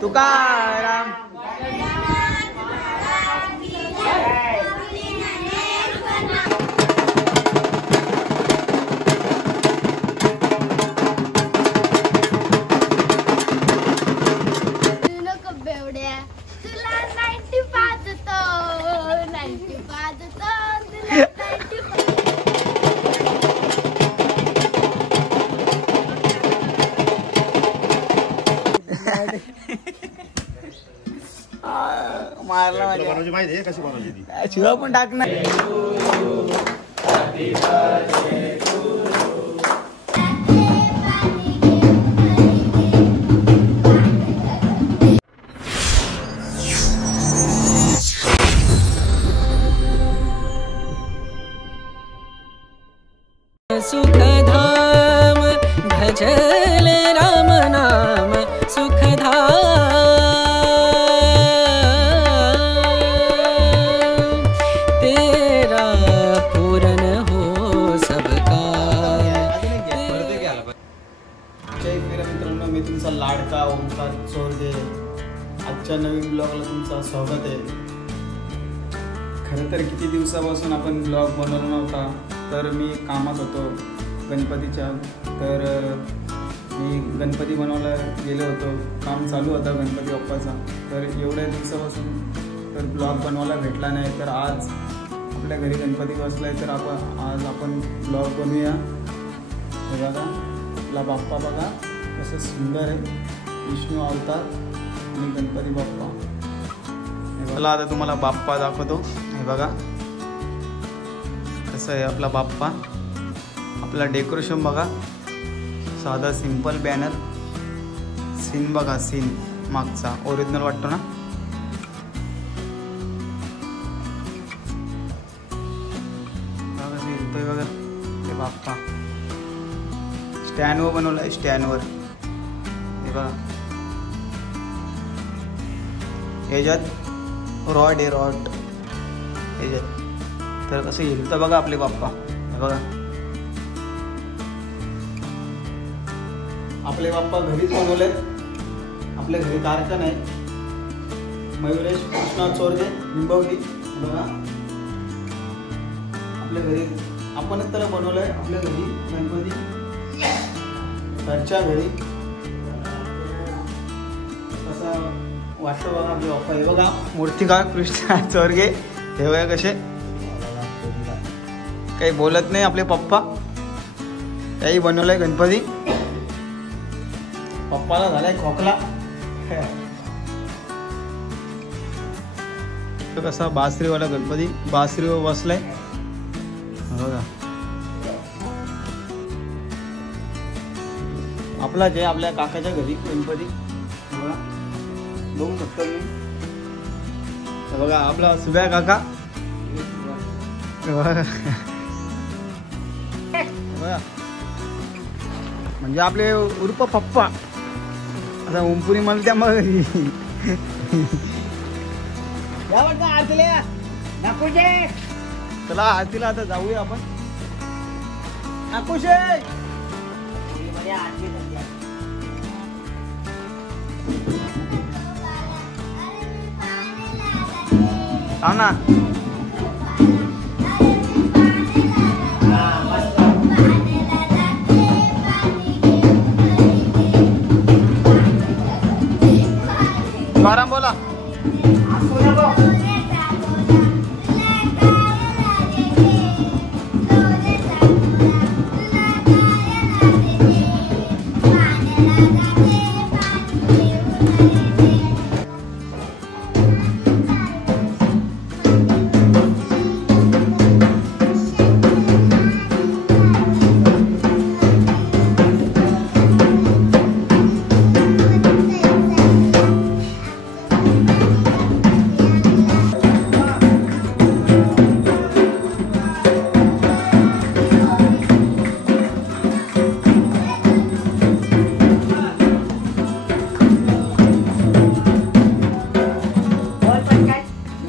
तुकाराम. मारला माझ्या माहिती आहे कशी बनवायची ती शिवा पण टाकणार. सुखधाम भजल राम नाम सुखधाम तेरा पूर्ण हो सबका. जय मित्रांनो, मी तुमचा लाडका ओंकार चोरगे. आजच्या नवीन ब्लॉगला तुमचं स्वागत आहे. खरं तर किती दिवसापासून आपण ब्लॉग बनवला नव्हता, तर मी कामात होतो गणपतीच्या. तर मी गणपती बनवायला गेलो होतो, काम चालू होता गणपती बाप्पाचा. तर एवढ्या दिवसापासून तर ब्लॉग बनवायला भेटला नाही. तर आज आपल्या घरी गणपती बसला आहे, तर आज आपण ब्लॉग बनवूया. हे बघा आपला बाप्पा, बघा कसं सुंदर आहे. विष्णू अवतार आणि गणपती बाप्पा. मला आता तुम्हाला बाप्पा दाखवतो. हे बघा कसं आहे आपला बाप्पा. आपला डेकोरेशन बघा, साधा सिंपल बॅनर. सीन बघा, सीन मागचा ओरिजिनल वाटतो ना. बघा येतोय बघा ते बाप्पा. स्टँडवर बनवलं आहे, स्टँडवर. हे बघा याच्यात रॉड आहे, रॉड याच्यात. तर कसं येईल तर बघा आपले बाप्पा. हे बघा आपले बाप्पा घरीच बनवलेत. आपल्या घरी कारखाना आहे, मयुरेश कृष्णा चोरगे निंबवली. बघा आपल्या घरी आपणच त्याला बनवलं आहे. आपल्या घरी गणपती घरच्या घरी कसं वाटतं बघा आपले बाप्पा. हे बघा मूर्तिकार कृष्णा चोरगे. हे बघा कसे काही बोलत नाही आपले पप्पा. काही बनवलंय गणपती. पप्पाला झालाय खोकला. तो कसा बासरीवाला गणपती बासरीवर बसलाय. बघा आपला जे आपल्या काकाच्या घरी गणपती. बघा बघू शकतो मी. बघा आपला सुभ्या काका. म्हणजे आपले उर्फ पप्पा. आता ओमपुरी मला त्या मग चला आरतीला आता जाऊया आपण. नाकुशे हा ना. बोला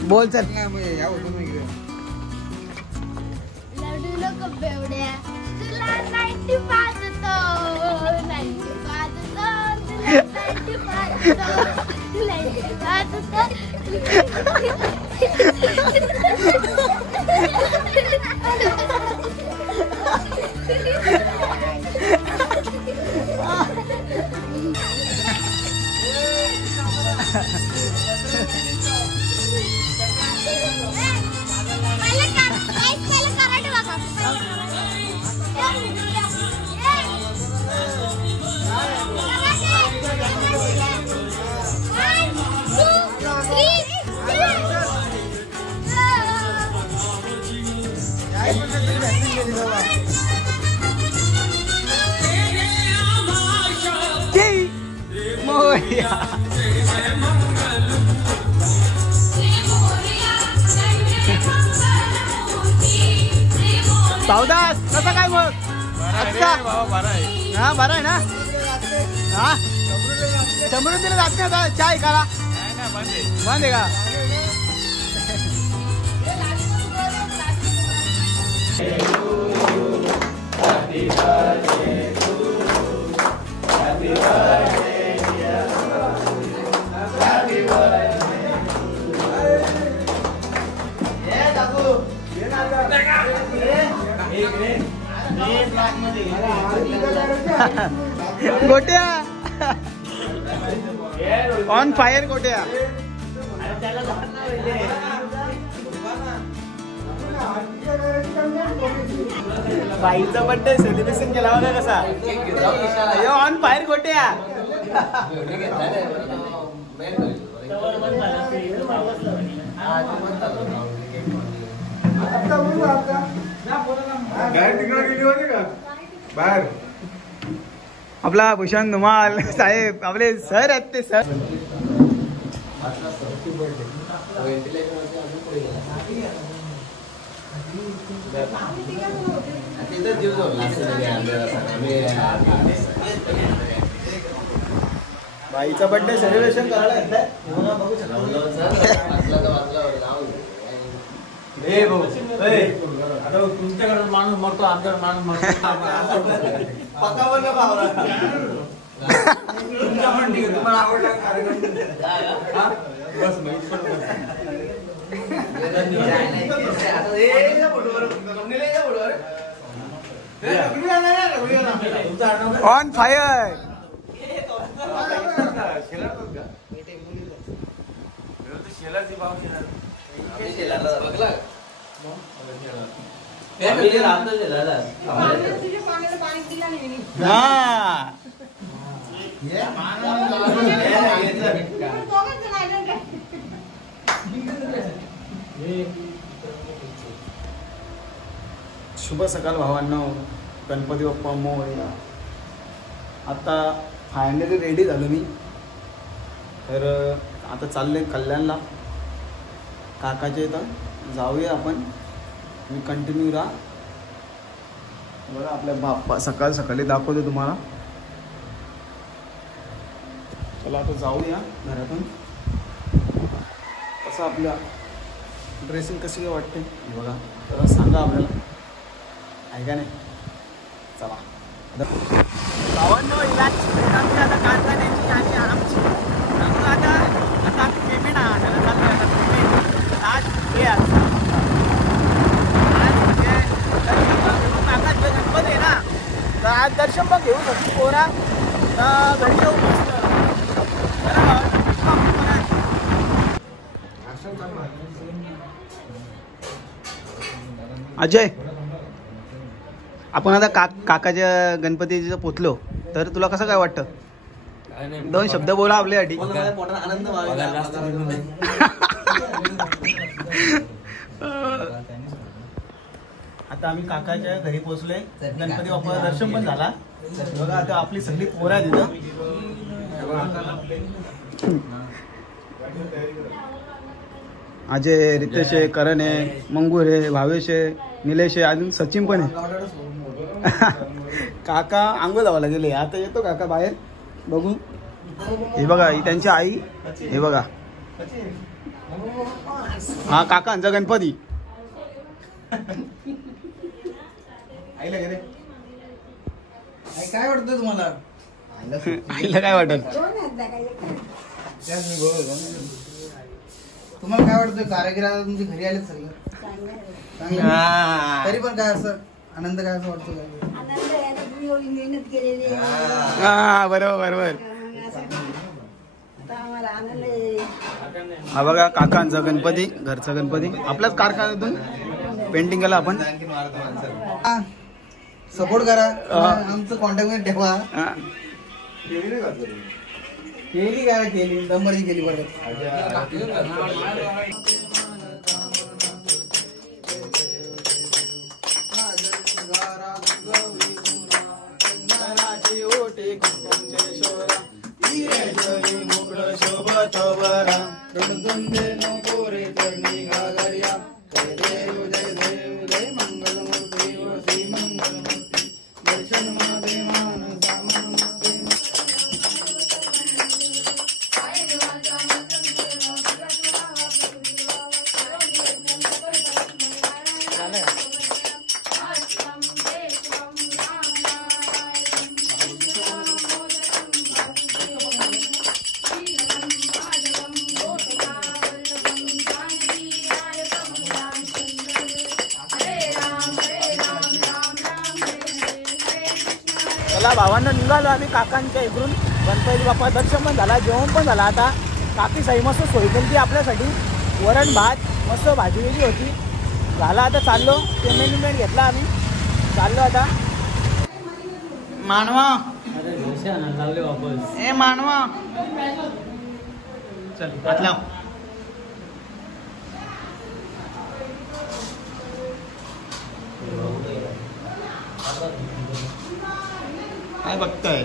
बोल चल. लडू नको बेवड्या, तुला 95 देतो. 95 सावदास कसा काय मग? हा बरं आहे ना. हा समृद्धीला जात नाही आता चाय का बंद आहे का? गोट्या ऑन फायर गोट्या. बाईचा बर्थडे सेलिब्रेशन केला बघा कसा. ऑन फायर गोट्या. बाहेर आपला भूषण धुमाल साहेब आपले सर आहेत ते सर. बाईचा बर्थडे सेलिब्रेशन करायला येतंय. आता तुमच्याकडे माणूस मरतो, आमच्याकडे माणूस मरतो. तुमच्या पण ठीक आहे, तुम्हाला आवडला ऑन फायर. शुभ सकाळ भावांनो. गणपती बाप्पा मोरया. आता फायनली रेडी झालो मी. तर आता चालले कल्याणला काकाच्या इथं. जाऊया आपण. मी कंटिन्यू राहा बघा. आपल्या बाप्पा सकाळ सकाळी दाखवतो तुम्हाला. चला आता जाऊया घरातून. कसं आपल्या ड्रेसिंग कशी काय वाटते बघा. तर सांगा आपल्याला आहे का नाही. चला भावांनो आमची आता कारखान्याची आणि आमची आता आता आम्ही पेमेंट आणायला चाललोय. आता पेमेंट आज हे काका गणपती आहे ना. तर आज दर्शन पण घेऊ शकतो पोरा. तर घरी येऊ मस्त. अजय आपण आता काकाच्या गणपतीचं पोचलो. तर तुला कसं काय वाटतं? दोन शब्द बोला आपल्यासाठी. आता आम्ही काकाच्या घरी पोहोचलोय. गणपती बाप्पाचं दर्शन पण झाला बघा. आता आपली सगळी पोरं तिथं. अजय, रितेश आहे, करण आहे, मंगूर आहे, भावेश आहे, निलेश आहे, अजून सचिन पण आहे. काका आंघोळ लावायला गेले. आता येतो काका बाहेर बघू. हे बघा ही त्यांची आई. हे बघा हा काकांचा गणपती. आईला गेले. काय वाटतं तुम्हाला? आईला काय वाटत? तुम्हाला काय वाटतं कारागिराला तुमच्या घरी आले सगळं चांगलं? तरी पण काय असं आनंद काय असं वाटतो काय? आनंद आहे आता तुम्ही एवढी मेहनत केलेली आहे. हा बरोबर बरोबर. आता आम्हाला आनंद आहे. हा बघा काकांचा गणपती, घरचा गणपती आपल्याच कारखान्यातून पेंटिंग केला आपण. सपोर्ट करा आमचं कॉन्टॅक्ट मध्ये ठेवा. हा. केली काय केली नंबरची केली बरं. चला भावांना निघालो आम्ही काकांच्या इकडून. गणपती बाप्पा दर्शन पण झाला, जेवण पण झाला. आता काकी सही मस्त सोय केली आपल्यासाठी. वरण भात मस्त भाजी वेगळी होती. झाला आता चाललो. पेमेंट घेतला आम्ही. चाललो आता. मानवा लागले वापस. ए मानवा चल हात लाव. काय बघताय?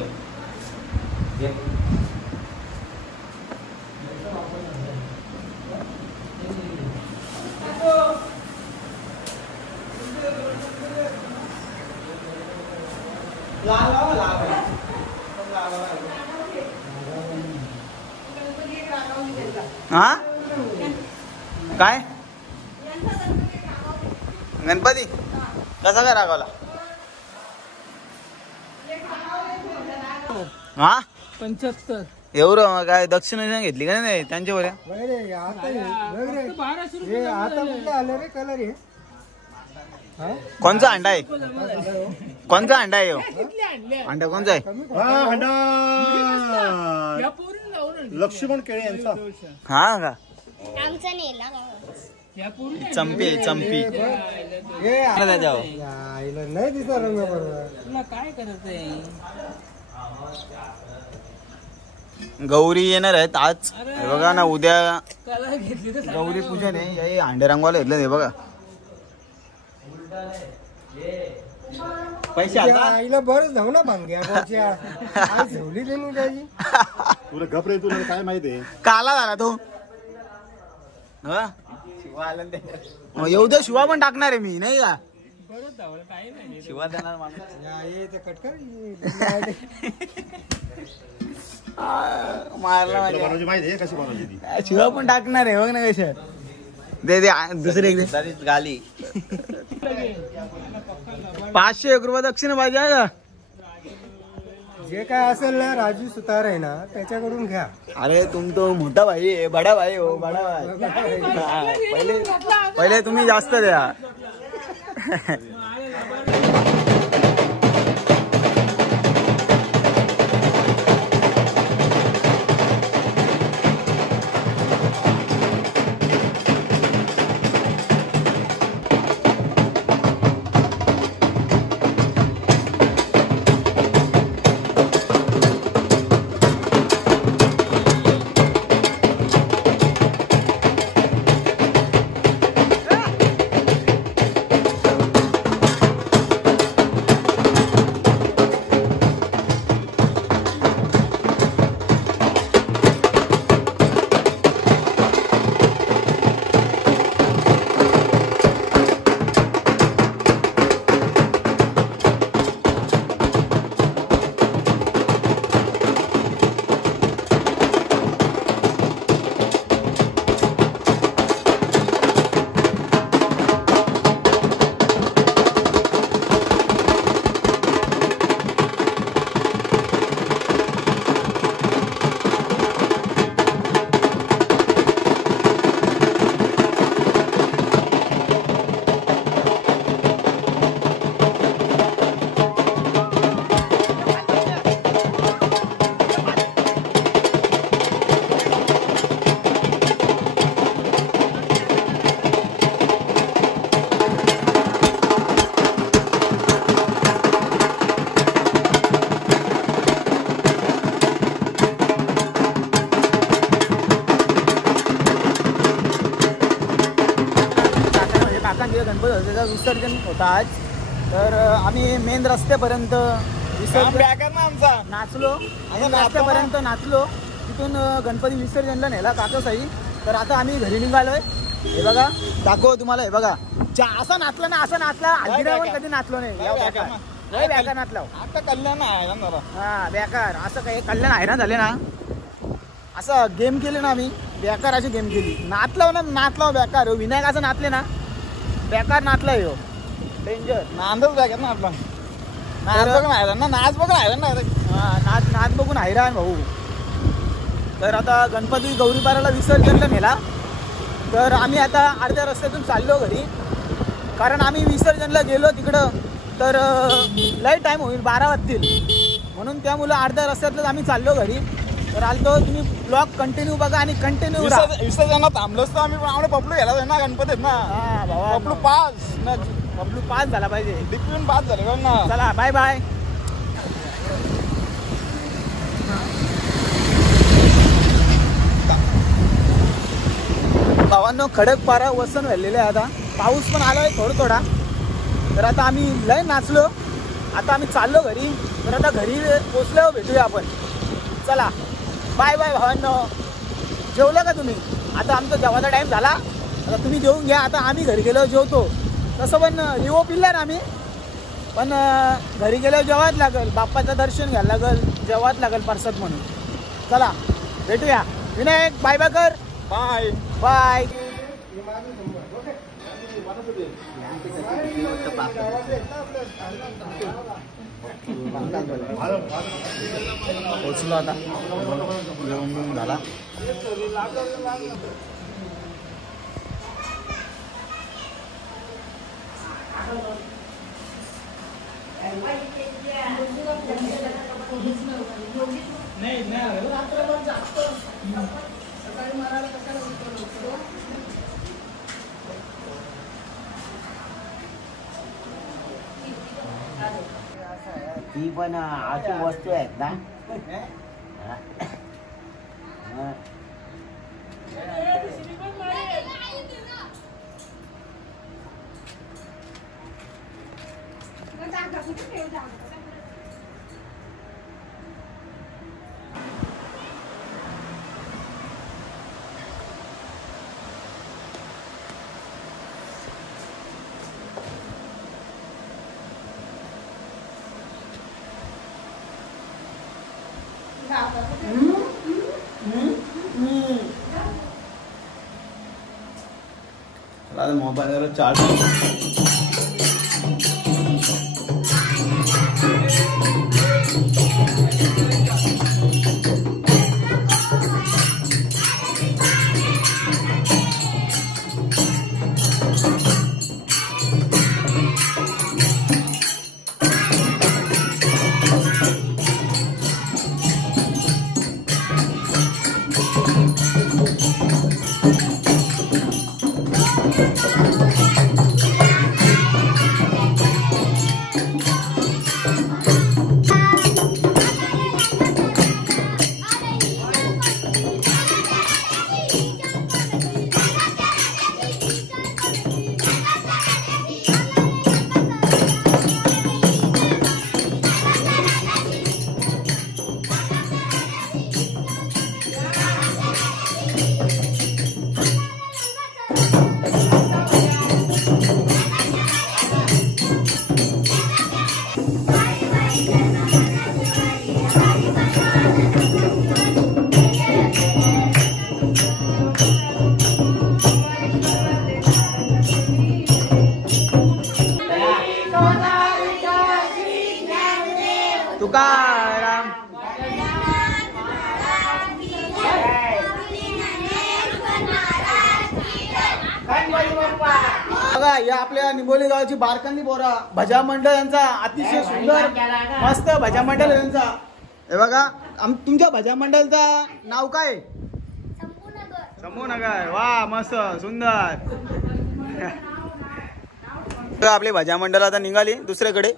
हा काय गणपती कसा काय रागावला? हा 75. एवढं काय दक्षिणा नाही घेतली का नाही त्यांच्यावर? कोणचा अंडा आहे? कोणचा अंडा आहे? अंडा कोणचा आहे? लक्ष्मण केळे यांचा. हा का आमचा नेला चंपी चंपी नाही दिसत रंग बरोबर. तुला काय करायचंय? गौरी येणार आहेत आज. हे बघा ना उद्या कला घेतली तर गौरी पूजन आहे. हे अंडे रंगवायला घेतलं हे बघा. पैसे आता आईला बरंच धाव ना भांग्या झेवली त्यांनी त्याची. तुला घबरे तुला काय माहिती आहे? काला झाला तो. हा? मग येऊ दे. शिवा पण टाकणार आहे मी नाही का? परत धावलं काही नाही. शिवा देणार माणूस. मारला तुला बनवायची माहिती आहे कशी बनवायची ती? शिवा पण टाकणार आहे बघ ना कशा. दे दे दुसरे गाली. 501 रुपये दक्षिण पाहिजे का? जे काय असेल ना राजू सुतार आहे ना त्याच्याकडून घ्या. अरे तुम तो मोठा भाई आहे. बडा भाई हो बडा भाई. पहिले पहिले तुम्ही जास्त द्या. गणपती होता त्याचं विसर्जन होता आज. तर आम्ही मेन रस्त्यापर्यंत विसर्जन नाचलो, मेन रस्त्यापर्यंत नाचलो. तिथून गणपती विसर्जनला नेला काकासाई. तर आता आम्ही घरी निघालोय. हे बघा दाखव तुम्हाला. हे बघा असा नाचला ना, असा नाचला हल्दीरावर कधी नाचलो नाही. बेकार नाचला आता कल्याण आहे. हा बेकार असं काही कल्याण हैराण झाले ना, असं गेम केले ना आम्ही, बेकार अशी गेम केली. नाचलाव ना, नाचलाव बेकार. विनायक असं नाचले ना बेकार नाचला. हो डेंजर नांदच बेकार ना आपला. नाच बघून हैराण ना, नाच बघून हैराण भाऊ. तर आता गणपती गौरीपाराला विसर्जनला नेला. तर आम्ही आता अर्ध्या रस्त्यातून चाललो घरी, कारण आम्ही विसर्जनला गेलो तिकडं तर लय टाईम होईल, 12 वाजतील. म्हणून त्यामुळे अर्ध्या रस्त्यातच आम्ही चाललो घरी. तर आलतो. तुम्ही ब्लॉग कंटिन्यू बघा आणि कंटिन्यू विसर्जनात थांबलोच तर आम्ही पपलू घ्यायला ना गणपतीत ना. हा भावा पपलू पास झाला पाहिजे. डिक्यून पास झाले ना. चला बाय बाय. भावांनो खडक पारा वसन व्हायलेले आहे. आता पाऊस पण आलाय थोडा. तर आता आम्ही लय नाचलो. आता आम्ही चाललो घरी. तर आता घरी पोचल्यावर भेटूया आपण. चला बाय बाय भावांनो. जेवलं का तुम्ही? आता आमचा जेवायचा टाईम झाला. आता तुम्ही जेवून घ्या. आता आम्ही घरी गेलो जेवतो. तसं पण लिओ पिल्ला ना आम्ही, पण घरी गेल्यावर जेवायच लागेल. बाप्पाचं दर्शन घ्यायला लागेल, जेवायच लागेल प्रसाद म्हणून. चला भेटूया. विनायक बाय बाय कर. Bye bye. पोचलो आता. जेवण झाला. ती पण अशी वस्तू आहेत ना. मोबाईलवर चार्ज. तुकाराम. बघा या आपल्या निंबोली गावाची बारकांनी बोरा भजा मंडळ यांचा अतिशय सुंदर मस्त भजा मंडळ यांचा. हे बघा तुमच्या भजा मंडळाचं नाव काय? संपूनगर. वा मस्त सुंदर. आपली भजा मंडळ आता निघाली दुसऱ्याकडे.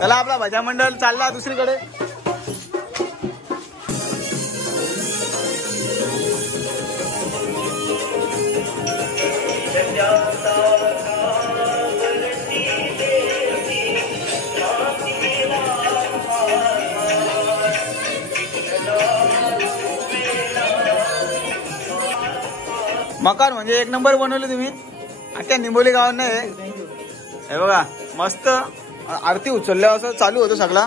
चला आपला भजा मंडळ चालला दुसरीकडे. मकार म्हणजे एक नंबर बनवले तुम्ही. त्या निंबोली गावात नाही हे बघा मस्त आरती उचलल्या असं चालू होतं सगळा.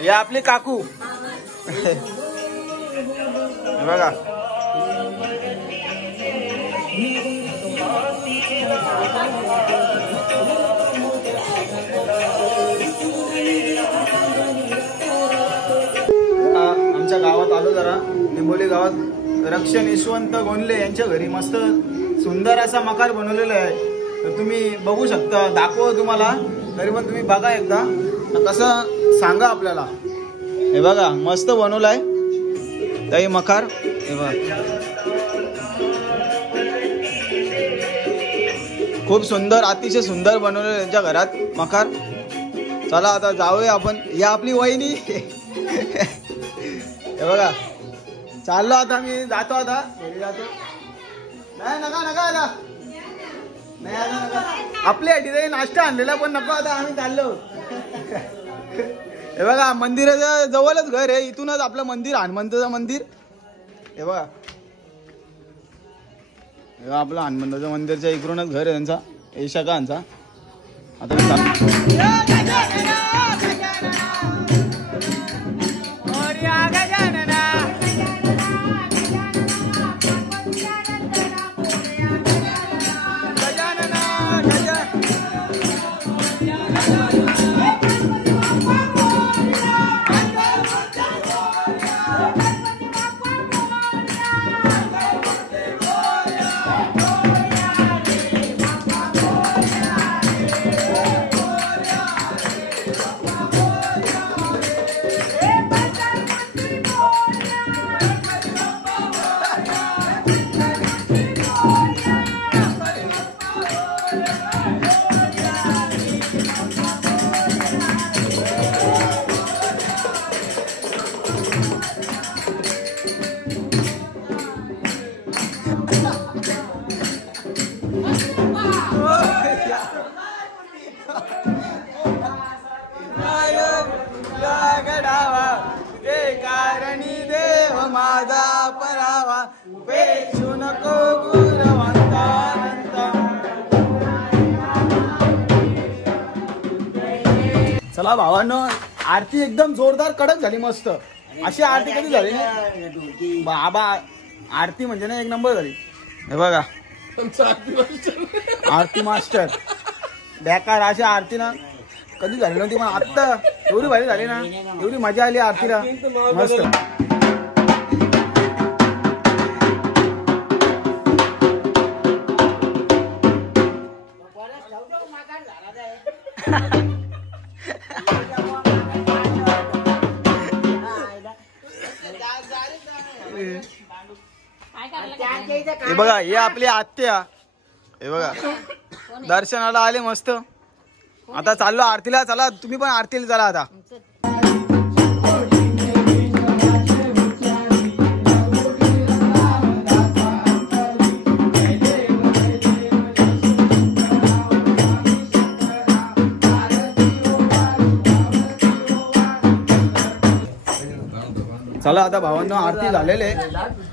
हे आपली काकू हे बघा आमच्या गावात आलो जरा निंबोली गावात. रक्षण यशवंत गोंदले यांच्या घरी मस्त सुंदर असा मकार बनवलेला आहे. तर तुम्ही बघू शकता, दाखव तुम्हाला, तरी पण तुम्ही बघा एकदा कसं सांगा आपल्याला. हे बघा मस्त बनवलाय ताई मकार. हे बघा खूप सुंदर, अतिशय सुंदर बनवलेलं त्यांच्या घरात मकार. चला आता जाऊया आपण. या आपली वहिनी हे बघा चाललो आता मी जातो आता घरी जातो. नाही नका नका आता नाही आता नका. आपल्या तिथे नाश्ता आणलेला पण नको आता आम्ही चाललो. हे बघा मंदिराच्या जवळच घर आहे. इथूनच आपलं मंदिर हनुमंताचं मंदिर. हे बघा आपलं हनुमंताचं मंदिरच्या इकडूनच घर आहे त्यांचा येशाकांचा. आता मी चला भावांनो, आरती एकदम जोरदार कडक झाली मस्त. अशी आरती कधी झाली नाही बाबा. आरती म्हणजे ना एक नंबर झाली. हे बघा आरती मास्टर बेकार. अशी आरती ना कधी झाली नव्हती, पण आत्ता एवढी भारी झाली ना, एवढी मजा आली आरतीला मस्त. हे बघा हे आपली आत्या. हे बघा दर्शनाला आले मस्त. आता चाललो आरतीला. चला तुम्ही पण आरतीला चला आता. चला आता भावांना आरती झालेले.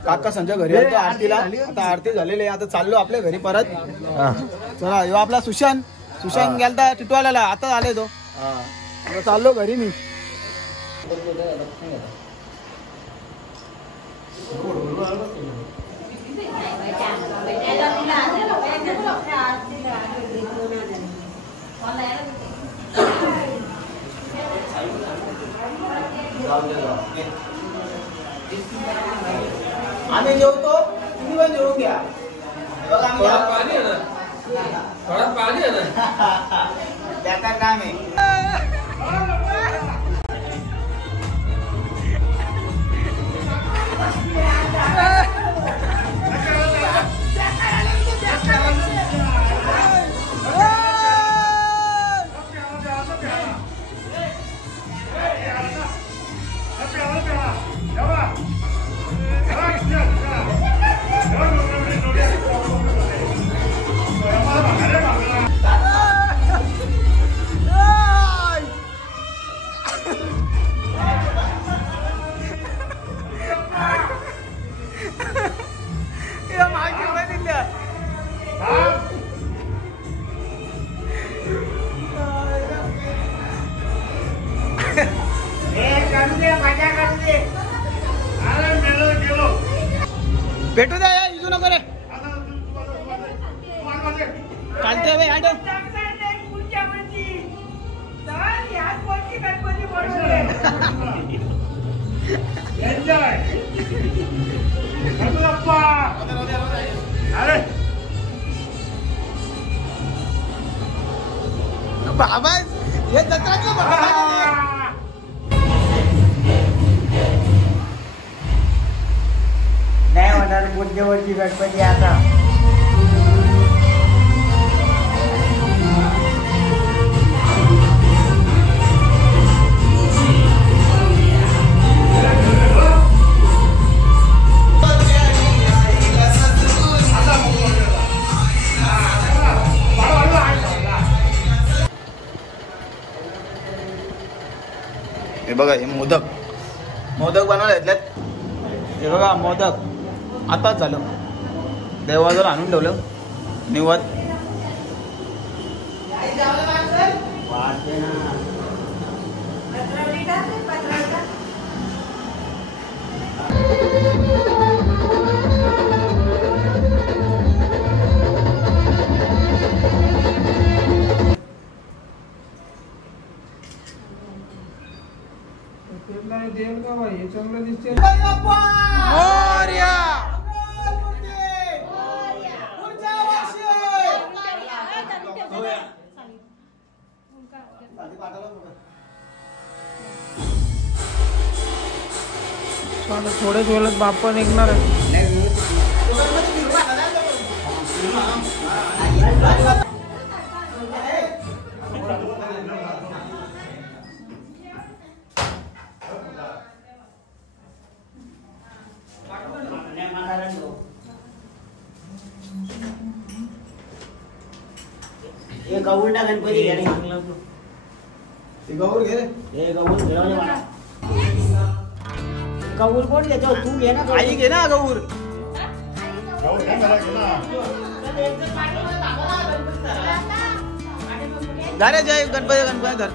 काका संजय घरी आलतो आरतीला. आता आरती झालेली. आता चाललो आपल्या घरी परत. चला यो आपला सुशांत गेलता टिटवाल्याला, आता आले तो. आता चाललो घरी मी. आम्ही जेवतो, तुम्ही पण जेवून घ्या. पाणी आहे ना बेकार काम आहे. भेटू द्या या, इजू नको रे. चालते भाई आठ. बाबा हे जत्रातलं बाबा. नाही होणार पुढच्या वर्षी गणपती आता. हे बघा हे मोदक बनवले घेतल्यात. हे बघा मोदक आताच झालं. देवाजवळ आणून ठेवलं निवद. थोड्याच वेळात बाप्पा निघणार आहे. हे गौरला गणपती घे रे. गौर घे रे. हे गौर घेऊन मला. गौर कोण घेतो? तू घे ना. आई घे ना गौर. जा रे जय गणपती धर.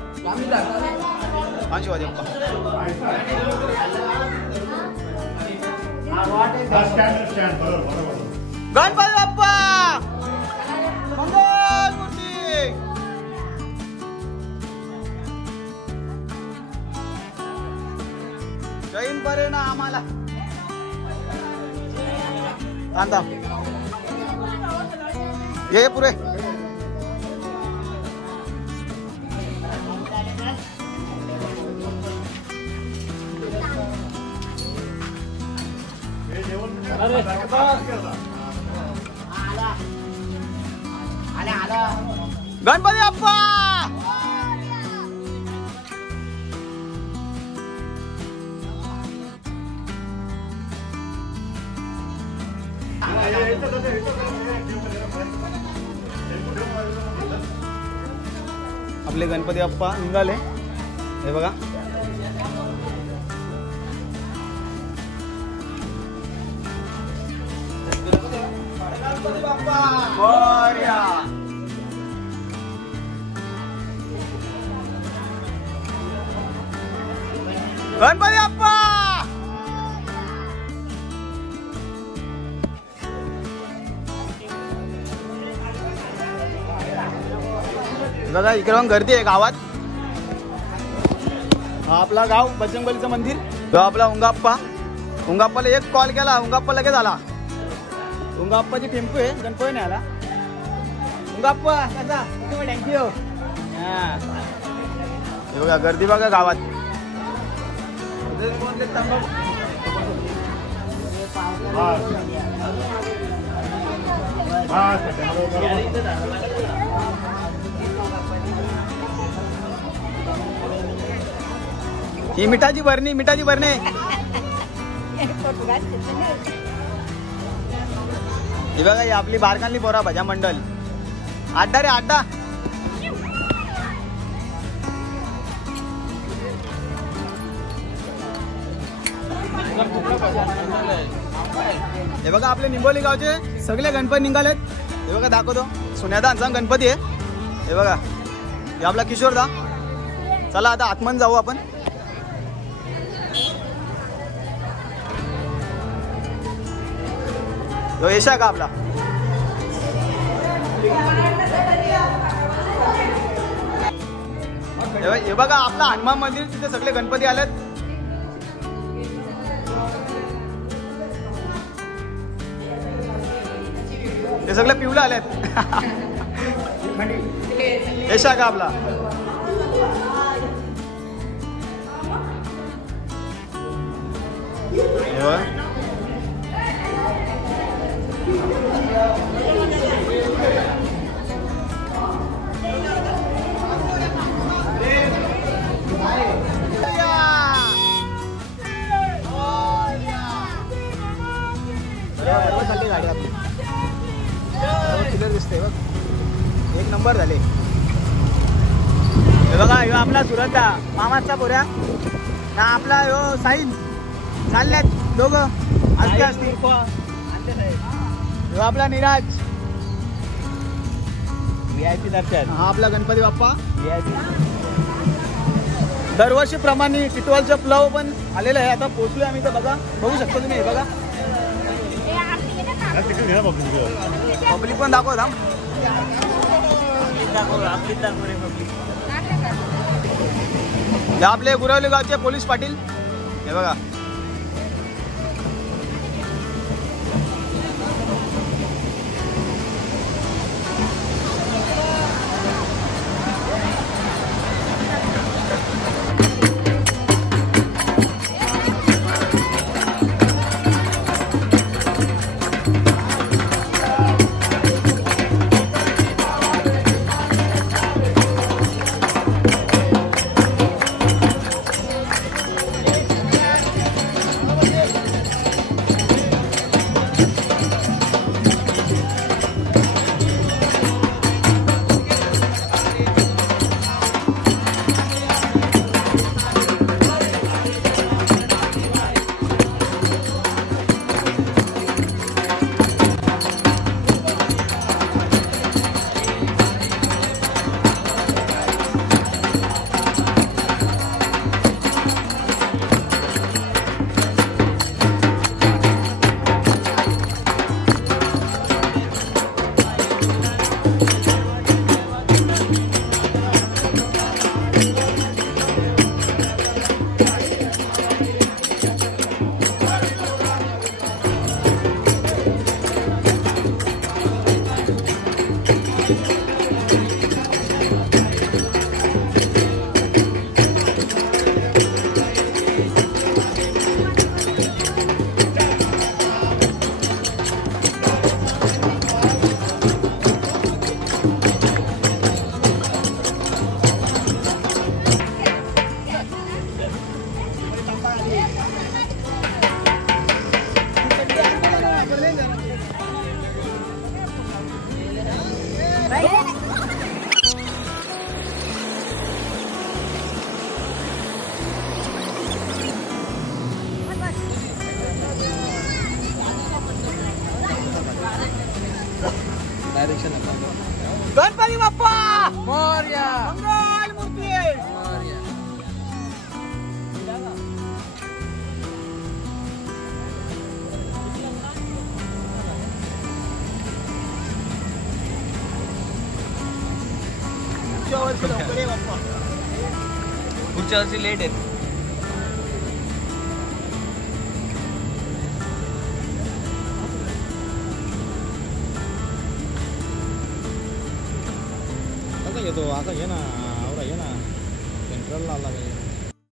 आशीर्वाद बाप्पा. गणपती बाप्पा मंगल मूर्ती. जैन परे ना आम्हाला थांब ये पुरे. गणपती बाप्पा. आपले गणपती बाप्पा निघाले. हे बघा गणपती बाप्पा मोरया. गणपती बाप्पा. बघा इकडे गर्दी आहे गावात. हा आपला गाव बजरंगबलीचं मंदिर. तो आपला उंगाप्पा. उंगाप्पाला एक कॉल केला उंगाप्पा लगेच आला. उंगाप्पाची टेम्पो आहे गणपती नाही आला. उंगाप्पा कसा तुम्ही थँक्यू. हे बघा गर्दी बघा गावात. ही मिठाची भरणी ही बघा ही आपली बारकांनी पोरा भजा मंडल. आड्डा रे आड्डा. हे बघा आपले निंबोली गावचे सगळे गणपती निघालेत. हे बघा दाखवतो सोन्यादांचा गणपती आहे. हे बघा हे आपला किशोरदा. चला आता आतमध्ये जाऊ आपण. यो यशा का आपला हे बघा आपला हनुमान मंदिर तिथे सगळे गणपती आलेत. ते सगळे पिवळे आलेत. यशा का आपला गाडी आपली क्लिअर दिसते बघ. एक नंबर झाले. हे बघा ह्यो आपला सुरता मामाचा पोऱ्या ना आपला ह्यो साईन चालल्यात दोघं असते असते. ह्यो आपला निराज VIP दर्शन. हा आपला गणपती बाप्पा VIP. दरवर्षीप्रमाणे टिटवालचं प्लव पण आलेलं आहे. आता पोहोचलोय आम्ही तर बघा बघू शकतो तुम्ही. हे बघा पब्लिक पण दाखव थांब. आपले गुरवली गावचे पोलीस पाटील हे बघा. गणपती बाप्पा मोरया. मंगल मूर्ती मोरया. पुढच्या वर्षी लेट आहेत. येतो आता ये ना आवरा ये ना सेंट्रलला आला पाहिजे.